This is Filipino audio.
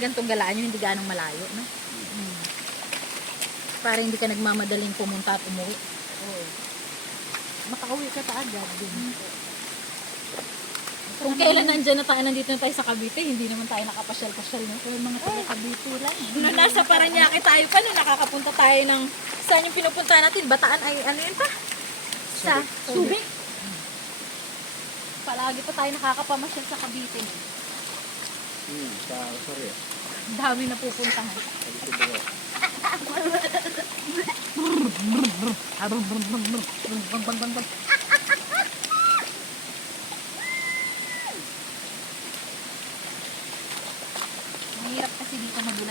sa gantong galaan yung hindi ganong malayo, no? Para hindi ka nagmamadaling pumunta at umuwi. Oo. Makauwi ka ta agad din. Kung kailan nandyan na tayo, nandito na tayo sa Cavite, hindi naman tayo nakapasyal-pasyal, no? Yung mga taga-Cavite lang. Nung nasa Paranaque tayo pa, nung nakakapunta tayo ng, saan yung pinupunta natin? Bataan ay, ano yun pa? Sa Subic. Palagi pa tayo nakakapamasyal sa Cavite. Sa Rosario. Ang dami na pupuntahan. Sa Rosario.